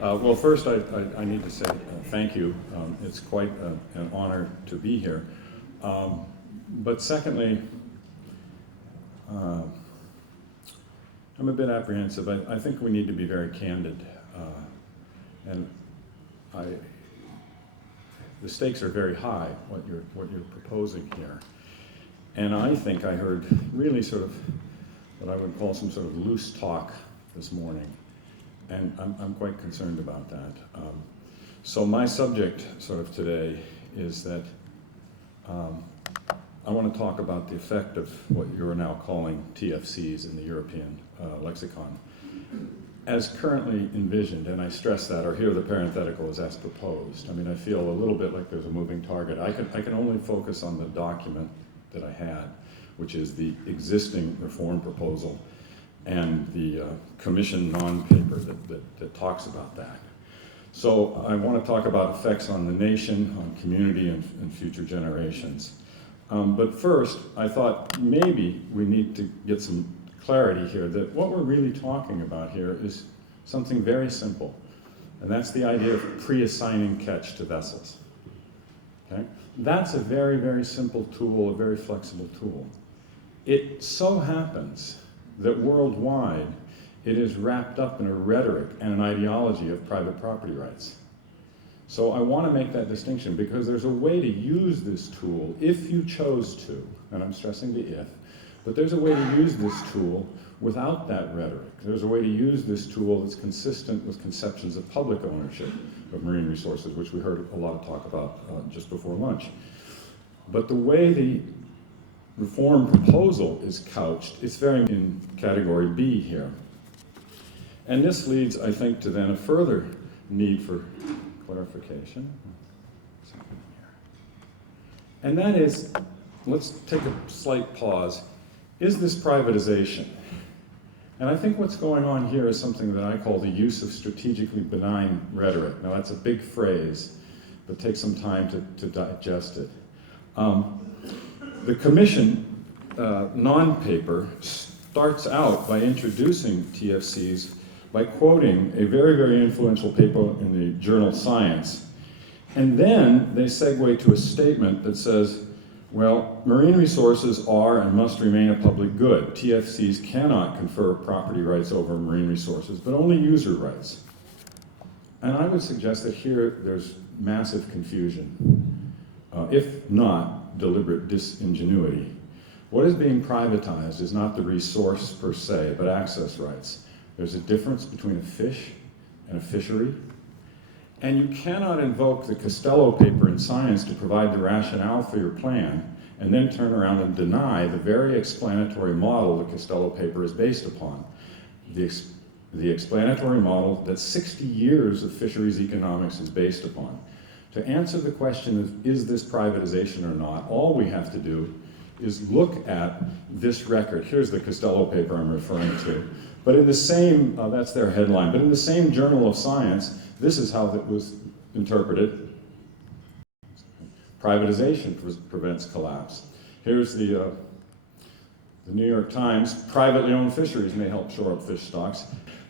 Well, first I need to say thank you. It's quite an honor to be here. But secondly, I'm a bit apprehensive. I think we need to be very candid. And the stakes are very high, what you're proposing here. And I think I heard really sort of what I would call some sort of loose talk this morning. And I'm quite concerned about that. So my subject sort of today is that I want to talk about the effect of what you're now calling TFCs in the European lexicon as currently envisioned, and I stress that, or here the parenthetical is as proposed. I mean, I feel a little bit like there's a moving target. I can only focus on the document that I had, which is the existing reform proposal and the commission non-paper that talks about that. So I want to talk about effects on the nation, on community, and future generations. But first, I thought maybe we need to get some clarity here that what we're really talking about here is something very simple, and that's the idea of pre-assigning catch to vessels. Okay? That's a very, very simple tool, a very flexible tool. It so happens that worldwide it is wrapped up in a rhetoric and an ideology of private property rights. So I want to make that distinction because there's a way to use this tool if you chose to, and I'm stressing the if, but there's a way to use this tool without that rhetoric. There's a way to use this tool that's consistent with conceptions of public ownership of marine resources, which we heard a lot of talk about just before lunch. But the way the reform proposal is couched, it's very in category B here. And this leads, I think, to then a further need for clarification. And that is, let's take a slight pause. Is this privatization? And I think what's going on here is something that I call the use of strategically benign rhetoric. Now that's a big phrase, but take some time to digest it. The commission non-paper starts out by introducing TFCs by quoting a very, very influential paper in the journal Science. And then they segue to a statement that says, well, marine resources are and must remain a public good. TFCs cannot confer property rights over marine resources, but only user rights. And I would suggest that here there's massive confusion, if not deliberate disingenuity. What is being privatized is not the resource per se, but access rights. There's a difference between a fish and a fishery. And you cannot invoke the Costello paper in Science to provide the rationale for your plan and then turn around and deny the very explanatory model the Costello paper is based upon. The explanatory model that 60 years of fisheries economics is based upon. To answer the question of is this privatization or not, all we have to do is look at this record. Here's the Costello paper I'm referring to. But in the same, that's their headline, but in the same journal of Science, this is how it was interpreted. Privatization prevents collapse. Here's the New York Times, privately owned fisheries may help shore up fish stocks.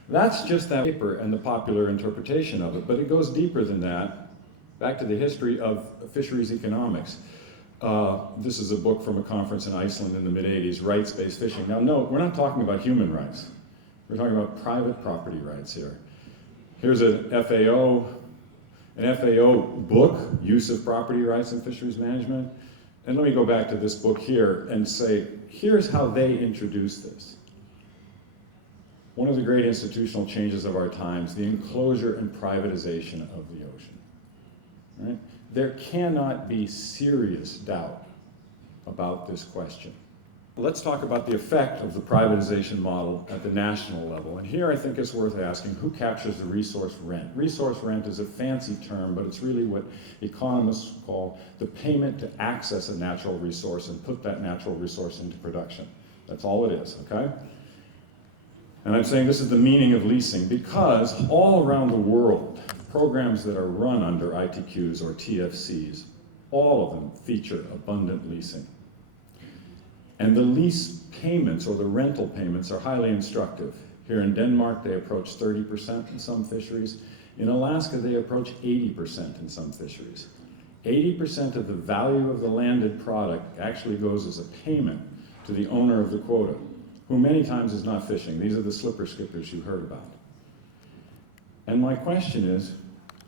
That's just that paper and the popular interpretation of it, but it goes deeper than that, back to the history of fisheries economics. This is a book from a conference in Iceland in the mid-'80s, rights-based fishing. Now, no, we're not talking about human rights. We're talking about private property rights here. Here's an FAO book, Use of Property Rights in Fisheries Management. And let me go back to this book here and say, here's how they introduce this. One of the great institutional changes of our times, the enclosure and privatization of the ocean. Right? There cannot be serious doubt about this question. Let's talk about the effect of the privatization model at the national level. And here I think it's worth asking, who captures the resource rent? Resource rent is a fancy term, but it's really what economists call the payment to access a natural resource and put that natural resource into production. That's all it is, okay? And I'm saying this is the meaning of leasing because all around the world, programs that are run under ITQs or TFCs, all of them feature abundant leasing. And the lease payments or the rental payments are highly instructive. Here in Denmark, they approach 30% in some fisheries. In Alaska, they approach 80% in some fisheries. 80% of the value of the landed product actually goes as a payment to the owner of the quota, who many times is not fishing. These are the slipper skippers you heard about. And my question is,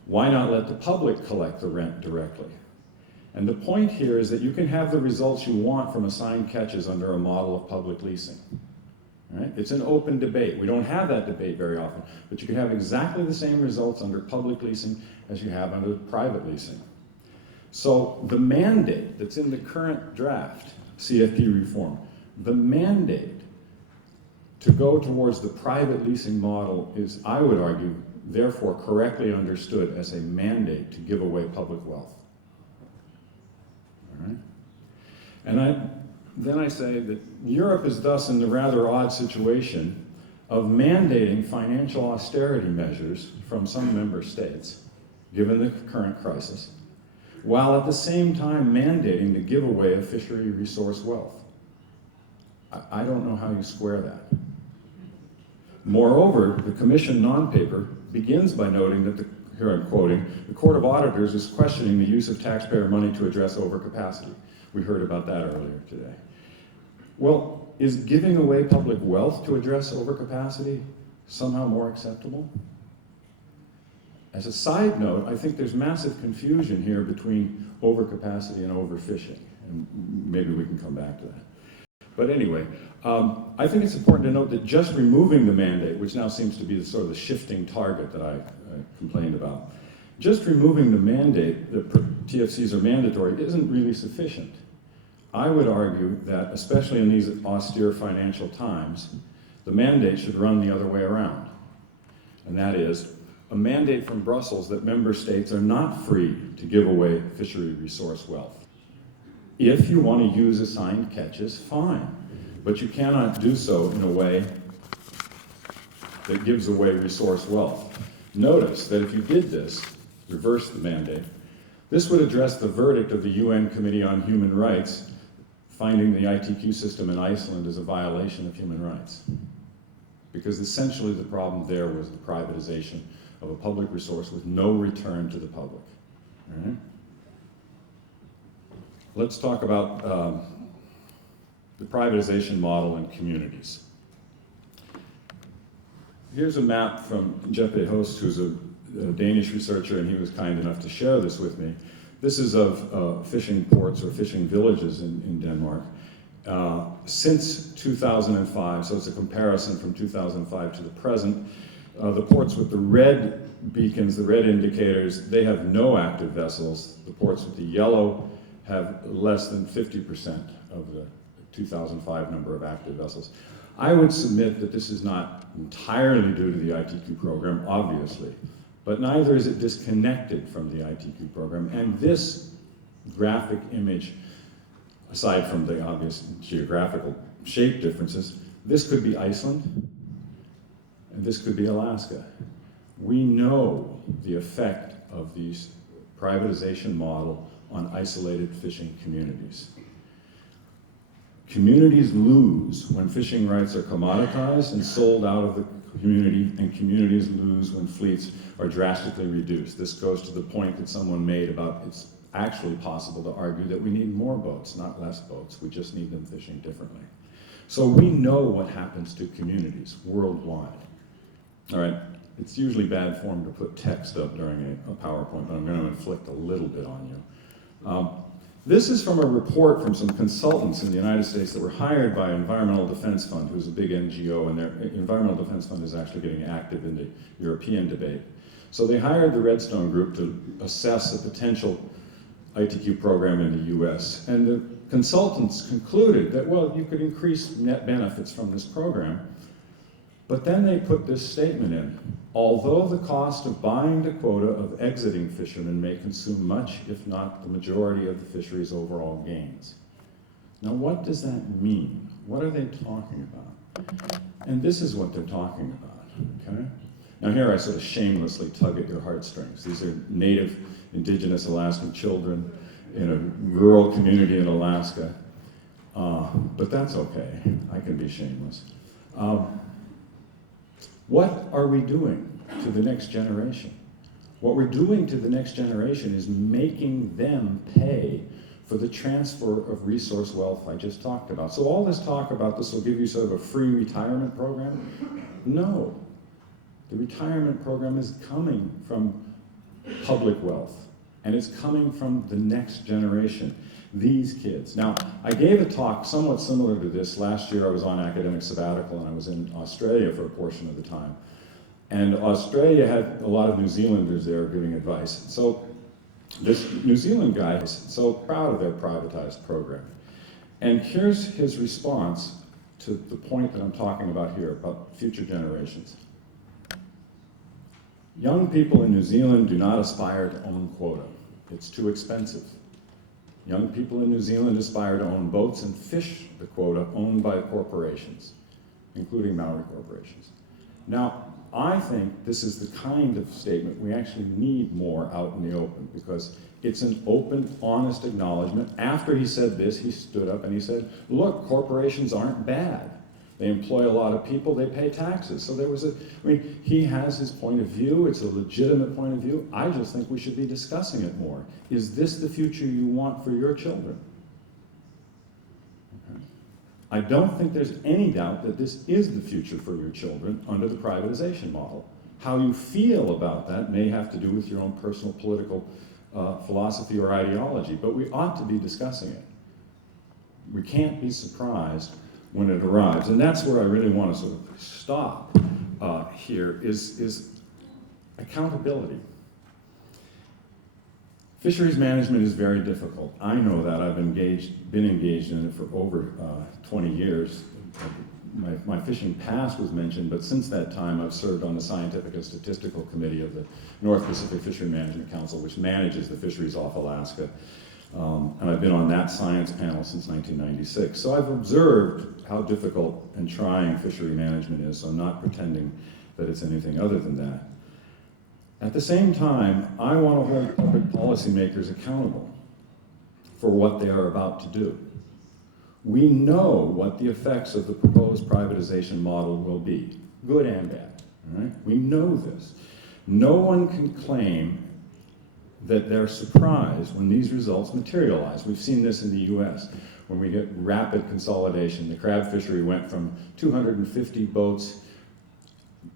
why not let the public collect the rent directly? And the point here is that you can have the results you want from assigned catches under a model of public leasing. Right? It's an open debate. We don't have that debate very often, but you can have exactly the same results under public leasing as you have under private leasing. So the mandate that's in the current draft, CFP reform, the mandate to go towards the private leasing model is, I would argue, therefore correctly understood as a mandate to give away public wealth. All right? And then I say that Europe is thus in the rather odd situation of mandating financial austerity measures from some member states, given the current crisis, while at the same time mandating the giveaway of fishery resource wealth. I don't know how you square that. Moreover, the Commission non-paper begins by noting that, here I'm quoting, the Court of Auditors is questioning the use of taxpayer money to address overcapacity. We heard about that earlier today. Well, is giving away public wealth to address overcapacity somehow more acceptable? As a side note, I think there's massive confusion here between overcapacity and overfishing, and maybe we can come back to that. But anyway, I think it's important to note that just removing the mandate, which now seems to be the sort of the shifting target that I complained about, just removing the mandate that TFCs are mandatory isn't really sufficient. I would argue that, especially in these austere financial times, the mandate should run the other way around. And that is, a mandate from Brussels that member states are not free to give away fishery resource wealth. If you want to use assigned catches, fine, but you cannot do so in a way that gives away resource wealth. Notice that if you did this, reverse the mandate, this would address the verdict of the UN Committee on Human Rights, finding the ITQ system in Iceland as a violation of human rights. Because essentially the problem there was the privatization of a public resource with no return to the public. All right? Let's talk about the privatization model in communities. Here's a map from Dept, who's a Danish researcher, and he was kind enough to share this with me. This is of fishing ports or fishing villages in Denmark. Since 2005, so it's a comparison from 2005 to the present, the ports with the red beacons, the red indicators, they have no active vessels. The ports with the yellow have less than 50% of the 2005 number of active vessels. I would submit that this is not entirely due to the ITQ program, obviously, but neither is it disconnected from the ITQ program. And this graphic image, aside from the obvious geographical shape differences, this could be Iceland, and this could be Alaska. We know the effect of these privatization model on isolated fishing communities. Communities lose when fishing rights are commoditized and sold out of the community, and communities lose when fleets are drastically reduced. This goes to the point that someone made about it's actually possible to argue that we need more boats, not less boats. We just need them fishing differently. So we know what happens to communities worldwide. All right, it's usually bad form to put text up during a PowerPoint, but I'm going to inflict a little bit on you. This is from a report from some consultants in the United States that were hired by Environmental Defense Fund, who's a big NGO, and their Environmental Defense Fund is actually getting active in the European debate. So they hired the Redstone Group to assess a potential ITQ program in the US. And the consultants concluded that, well, you could increase net benefits from this program. But then they put this statement in: although the cost of buying the quota of exiting fishermen may consume much, if not the majority of the fishery's overall gains. Now, what does that mean? What are they talking about? And this is what they're talking about, okay? Now here I sort of shamelessly tug at your heartstrings. These are native indigenous Alaskan children in a rural community in Alaska. but that's okay. I can be shameless. What are we doing to the next generation? What we're doing to the next generation is making them pay for the transfer of resource wealth I just talked about. So all this talk about this will give you sort of a free retirement program? No. The retirement program is coming from public wealth, and it's coming from the next generation, these kids. Now, I gave a talk somewhat similar to this. Last year I was on academic sabbatical, and I was in Australia for a portion of the time. And Australia had a lot of New Zealanders there giving advice. So this New Zealand guy is so proud of their privatized program. And here's his response to the point that I'm talking about here, about future generations. Young people in New Zealand do not aspire to own quota. It's too expensive. Young people in New Zealand aspire to own boats and fish the quota owned by corporations, including Maori corporations. Now, I think this is the kind of statement we actually need more out in the open, because it's an open, honest acknowledgement. After he said this, he stood up and he said, look, corporations aren't bad. They employ a lot of people, they pay taxes. So there was he has his point of view, it's a legitimate point of view. I just think we should be discussing it more. Is this the future you want for your children? Okay. I don't think there's any doubt that this is the future for your children under the privatization model. How you feel about that may have to do with your own personal political philosophy or ideology, but we ought to be discussing it. We can't be surprised when it arrives. And that's where I really want to sort of stop here, is accountability. Fisheries management is very difficult. I know that. I've been engaged in it for over 20 years. My fishing past was mentioned, but since that time I've served on the Scientific and Statistical Committee of the North Pacific Fishery Management Council, which manages the fisheries off Alaska. And I've been on that science panel since 1996. So I've observed how difficult and trying fishery management is, so I'm not pretending that it's anything other than that. At the same time, I want to hold public policymakers accountable for what they are about to do. We know what the effects of the proposed privatization model will be, good and bad. All right? We know this. No one can claim that they're surprised when these results materialize. We've seen this in the US, when we get rapid consolidation. The crab fishery went from 250 boats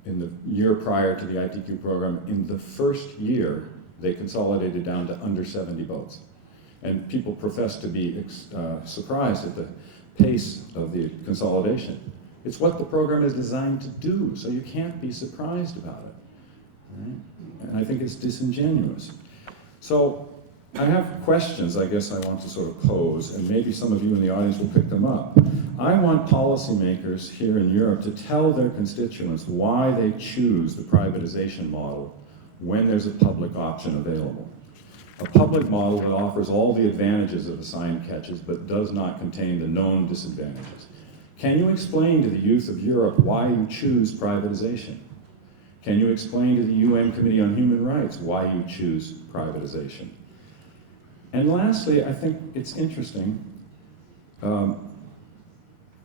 in the year prior to the ITQ program. In the first year, they consolidated down to under 70 boats. And people profess to be surprised at the pace of the consolidation. It's what the program is designed to do, so you can't be surprised about it. Right? And I think it's disingenuous. So I have questions I guess I want to sort of pose, and maybe some of you in the audience will pick them up. I want policymakers here in Europe to tell their constituents why they choose the privatization model when there's a public option available. A public model that offers all the advantages of assigned catches but does not contain the known disadvantages. Can you explain to the youth of Europe why you choose privatization? Can you explain to the UN Committee on Human Rights why you choose privatization? And lastly, I think it's interesting, the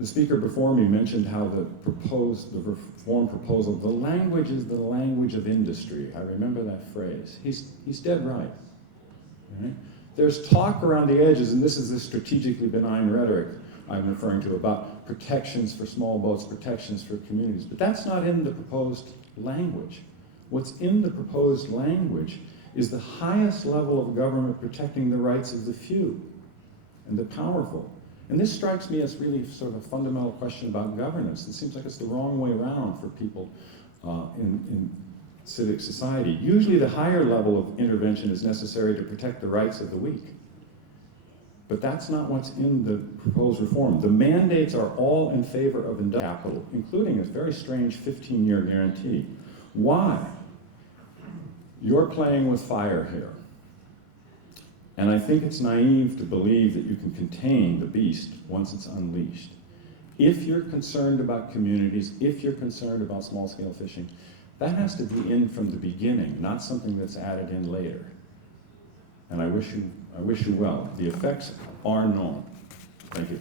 speaker before me mentioned how the reform proposal, the language is the language of industry. I remember that phrase. He's dead right. Right? There's talk around the edges, and this is the strategically benign rhetoric I'm referring to about protections for small boats, protections for communities, but that's not in the proposed language. What's in the proposed language is the highest level of government protecting the rights of the few and the powerful. And this strikes me as really sort of a fundamental question about governance. It seems like it's the wrong way around for people in civic society. Usually the higher level of intervention is necessary to protect the rights of the weak. But that's not what's in the proposed reform. The mandates are all in favor of industrial capital, including a very strange 15-year guarantee. Why? You're playing with fire here. And I think it's naive to believe that you can contain the beast once it's unleashed. If you're concerned about communities, if you're concerned about small-scale fishing, that has to be in from the beginning, not something that's added in later. And I wish you well. The effects are known. Thank you.